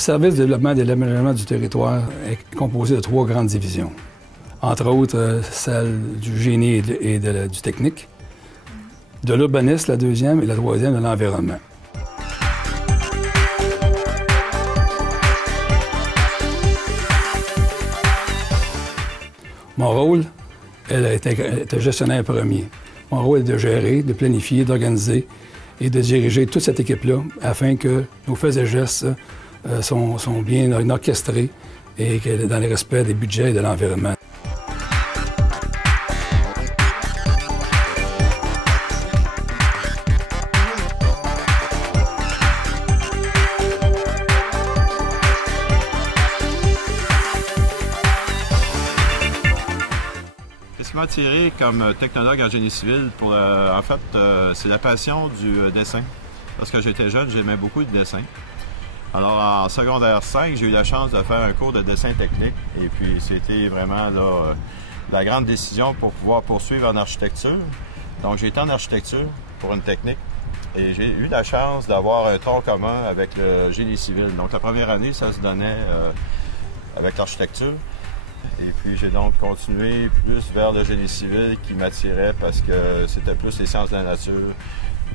service de développement et de l'aménagement du territoire est composé de 3 grandes divisions. Entre autres, celle du génie et du technique, de l'urbanisme, la deuxième, et la troisième, de l'environnement. Mon rôle, elle était gestionnaire premier. Mon rôle est de gérer, de planifier, d'organiser et de diriger toute cette équipe-là afin que nos faits et gestes sont bien orchestrés et que dans le respect des budgets et de l'environnement. Ce qui m'a attiré comme technologue en génie civil, c'est la passion du dessin. Lorsque j'étais jeune, j'aimais beaucoup le dessin. Alors en secondaire 5, j'ai eu la chance de faire un cours de dessin technique et puis c'était vraiment là, la grande décision pour pouvoir poursuivre en architecture. Donc j'ai été en architecture pour une technique et j'ai eu la chance d'avoir un tronc commun avec le génie civil. Donc la première année, ça se donnait avec l'architecture. Et puis j'ai donc continué plus vers le génie civil qui m'attirait parce que c'était plus les sciences de la nature,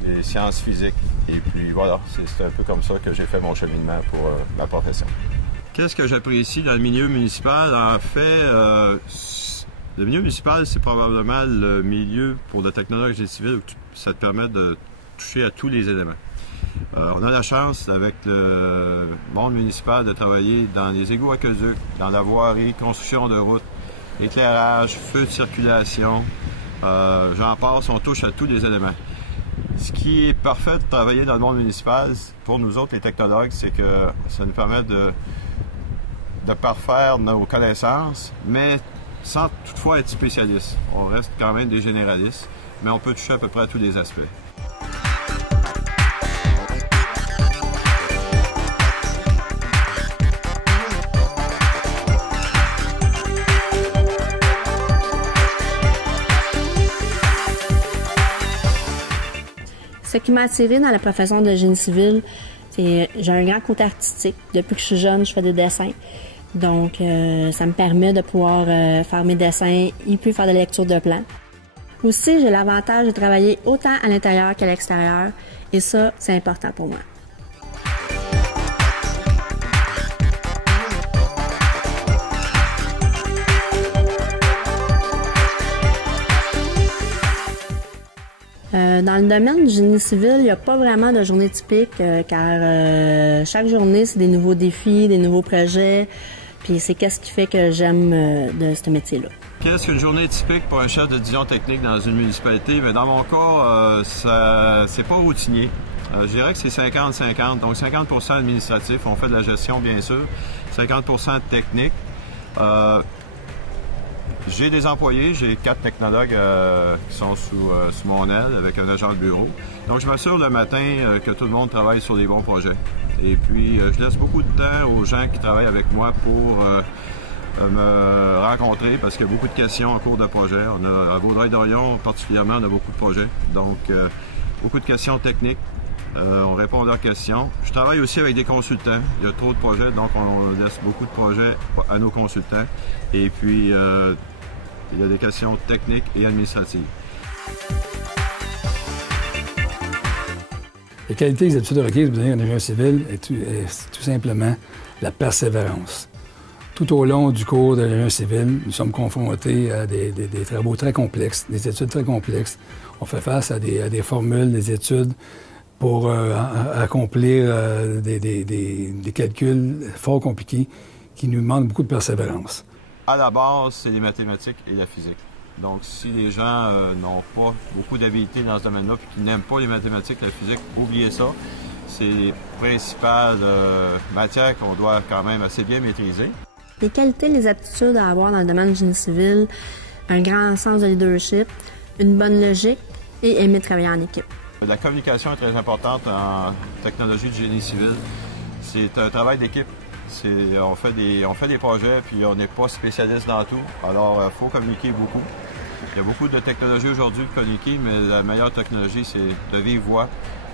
les sciences physiques. Et puis voilà, c'est un peu comme ça que j'ai fait mon cheminement pour ma profession. Qu'est-ce que j'apprécie dans le milieu municipal? En fait, le milieu municipal, c'est probablement le milieu pour le technologue génie civil où ça te permet de toucher à tous les éléments. On a la chance, avec le monde municipal, de travailler dans les égouts aqueducs, dans la voirie, construction de routes, éclairage, feux de circulation, j'en passe, on touche à tous les éléments. Ce qui est parfait de travailler dans le monde municipal, pour nous autres, les technologues, c'est que ça nous permet de parfaire nos connaissances, mais sans toutefois être spécialiste. On reste quand même des généralistes, mais on peut toucher à peu près à tous les aspects. Ce qui m'a attirée dans la profession de génie civil, c'est j'ai un grand côté artistique. Depuis que je suis jeune, je fais des dessins. Donc, ça me permet de pouvoir faire mes dessins et puis faire des lectures de plans. Aussi, j'ai l'avantage de travailler autant à l'intérieur qu'à l'extérieur. Et ça, c'est important pour moi. Dans le domaine du génie civil, il n'y a pas vraiment de journée typique car chaque journée, c'est des nouveaux défis, des nouveaux projets. Puis c'est qu'est-ce qui fait que j'aime de ce métier-là. Qu'est-ce qu'une journée typique pour un chef de division technique dans une municipalité? Mais dans mon cas, c'est pas routinier. Je dirais que c'est 50-50. Donc 50% administratif, on fait de la gestion bien sûr, 50% technique. J'ai des employés, j'ai 4 technologues qui sont sous mon aile avec un agent de bureau. Donc je m'assure le matin que tout le monde travaille sur les bons projets. Et puis je laisse beaucoup de temps aux gens qui travaillent avec moi pour me rencontrer parce qu'il y a beaucoup de questions en cours de projet. À Vaudreuil-Dorion particulièrement, on a beaucoup de projets. Donc beaucoup de questions techniques. On répond à leurs questions. Je travaille aussi avec des consultants. Il y a trop de projets, donc on laisse beaucoup de projets à nos consultants. Et puis, il y a des questions techniques et administratives. Les qualités des études requises pour devenir un ingénieur civil est tout simplement la persévérance. Tout au long du cours de l'ingénieur civil, nous sommes confrontés à des travaux très complexes, des études très complexes. On fait face à des formules, des études pour accomplir des calculs fort compliqués qui nous demandent beaucoup de persévérance. À la base, c'est les mathématiques et la physique. Donc, si les gens n'ont pas beaucoup d'habileté dans ce domaine-là et qui n'aiment pas les mathématiques et la physique, oubliez ça. C'est les principales matières qu'on doit quand même assez bien maîtriser. Les qualités, les aptitudes à avoir dans le domaine du génie civil, un grand sens de leadership, une bonne logique et aimer travailler en équipe. La communication est très importante en technologie du génie civil. C'est un travail d'équipe. On fait des projets, puis on n'est pas spécialiste dans tout. Alors, il faut communiquer beaucoup. Il y a beaucoup de technologies aujourd'hui de communiquer, mais la meilleure technologie, c'est de vive voix.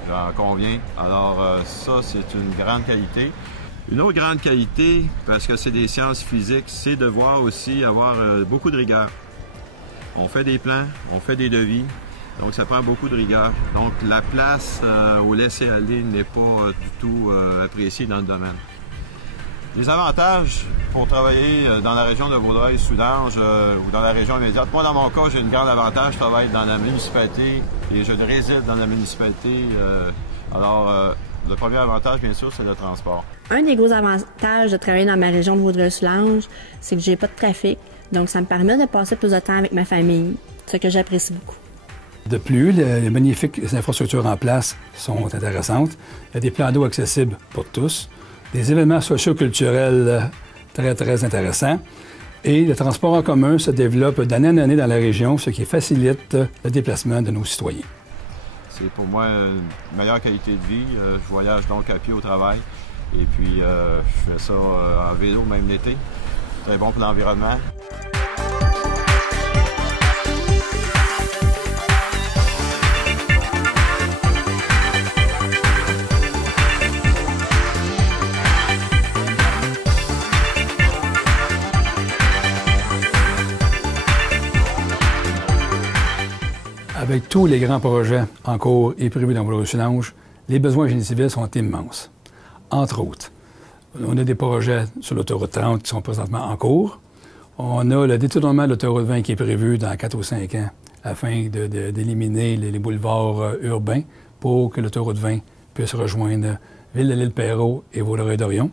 J'en conviens. Alors, ça, c'est une grande qualité. Une autre grande qualité, parce que c'est des sciences physiques, c'est de voir aussi avoir beaucoup de rigueur. On fait des plans, on fait des devis, donc ça prend beaucoup de rigueur. Donc la place au laisser-aller n'est pas du tout appréciée dans le domaine. Les avantages pour travailler dans la région de Vaudreuil-Soulanges ou dans la région immédiate. Moi, dans mon cas, j'ai un grand avantage. Je travaille dans la municipalité et je réside dans la municipalité. Le premier avantage, bien sûr, c'est le transport. Un des gros avantages de travailler dans ma région de Vaudreuil-Soulanges, c'est que j'ai pas de trafic. Donc, ça me permet de passer plus de temps avec ma famille, ce que j'apprécie beaucoup. De plus, les magnifiques infrastructures en place sont intéressantes. Il y a des plans d'eau accessibles pour tous, des événements socio-culturels très, très intéressants. Et le transport en commun se développe d'année en année dans la région, ce qui facilite le déplacement de nos citoyens. C'est pour moi une meilleure qualité de vie. Je voyage donc à pied au travail et puis je fais ça en vélo même l'été. Très bon pour l'environnement. Avec tous les grands projets en cours et prévus dans Vaudreuil-Soulanges, les besoins en génie civil sont immenses. Entre autres, on a des projets sur l'autoroute 30 qui sont présentement en cours. On a le détournement de l'autoroute 20 qui est prévu dans 4 ou 5 ans afin d'éliminer les boulevards urbains pour que l'autoroute 20 puisse rejoindre Ville de l'Île-Perrot et Vaudreuil-Dorion.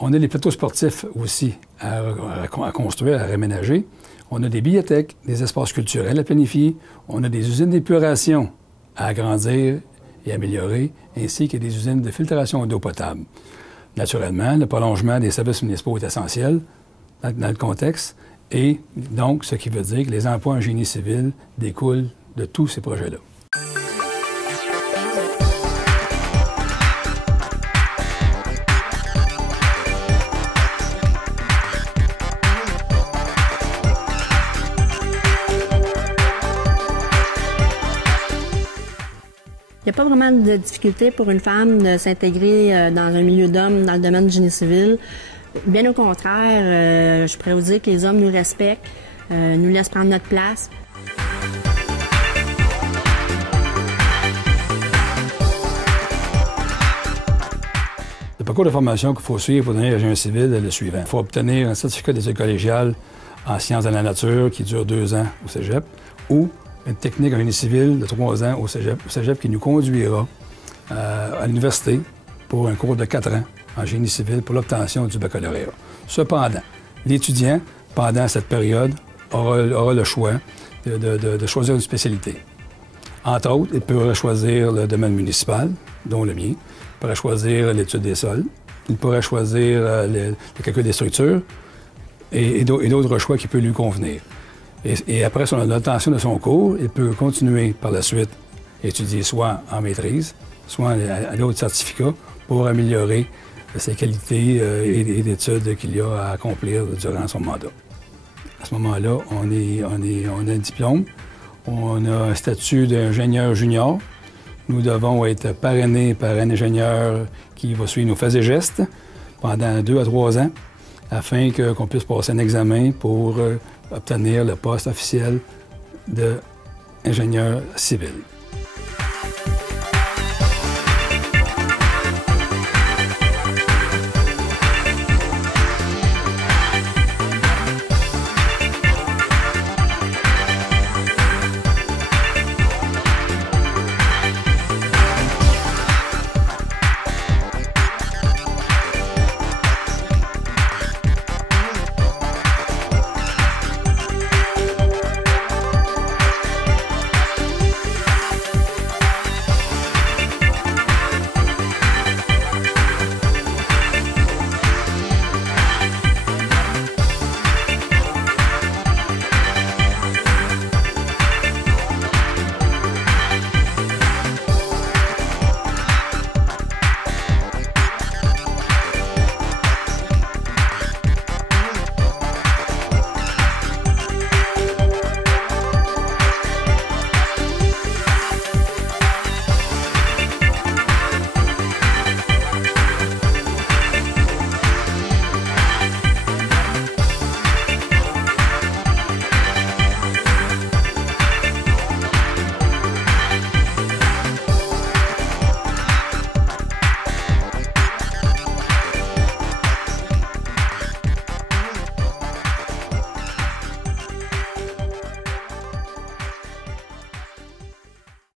On a les plateaux sportifs aussi à construire, à réménager. On a des bibliothèques, des espaces culturels à planifier. On a des usines d'épuration à agrandir et améliorer, ainsi que des usines de filtration d'eau potable. Naturellement, le prolongement des services municipaux est essentiel dans le contexte, et donc, ce qui veut dire que les emplois en génie civil découlent de tous ces projets-là. Il n'y a pas vraiment de difficulté pour une femme de s'intégrer dans un milieu d'hommes dans le domaine du génie civil. Bien au contraire, je pourrais vous dire que les hommes nous respectent, nous laissent prendre notre place. Le parcours de formation qu'il faut suivre pour devenir agent civil est le suivant. Il faut obtenir un certificat d'études collégiales en sciences de la nature qui dure 2 ans au cégep, ou une technique en génie civil de 3 ans au cégep qui nous conduira à l'université pour un cours de 4 ans en génie civil pour l'obtention du baccalauréat. Cependant, l'étudiant, pendant cette période, aura le choix de choisir une spécialité. Entre autres, il pourrait choisir le domaine municipal, dont le mien. Il pourrait choisir l'étude des sols. Il pourrait choisir le calcul des structures et d'autres choix qui peuvent lui convenir. Et après l'obtention de son cours, il peut continuer par la suite étudier soit en maîtrise, soit à d'autres certificats pour améliorer ses qualités et d'études qu'il a à accomplir durant son mandat. À ce moment-là, on a un diplôme, on a un statut d'ingénieur junior. Nous devons être parrainés par un ingénieur qui va suivre nos faits et gestes pendant 2 à 3 ans afin qu'on puisse passer un examen pour obtenir le poste officiel d'ingénieur civil.